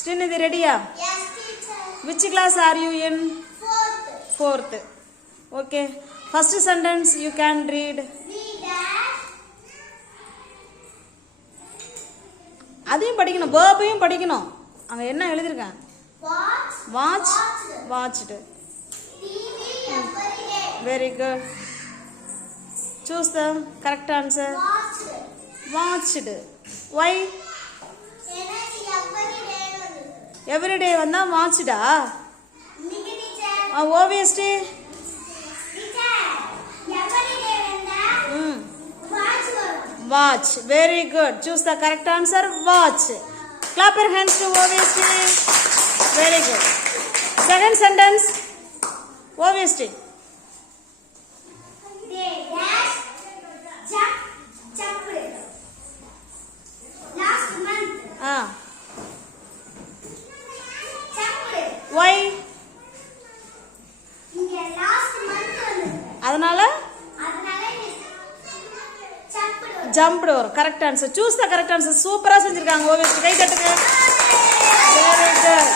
Srinidhi, ready? Yes, teacher. Which class are you in? Fourth. Fourth. Okay. First sentence you can read. We dash. அதையும் படிக்கணும், வேர்பையும் படிக்கணும். அங்க என்ன எழுதிருக்கான்? Watch. Watch. Watched. Watched. TV every day. Very good. Choose the correct answer. Watched. Watched. Why? Energy every day வந்து. Every day வந்தா watched ஆ? இன்னைக்கு teacher. Obviously. Teacher. Every day வந்தா watch வரும். Watch. Very good. Choose the correct answer. Watch. Clap your hands to obviously. Very good. Second sentence. Obviously. They dash. Jumped. Last month. Jumped. Why? இங்க last month வந்து. அதனால jumped வரும். Correct answer. Choose the correct answer. சூப்பரா செஞ்சிருக்காங்க. obviously கை தட்டுங்க. Very good.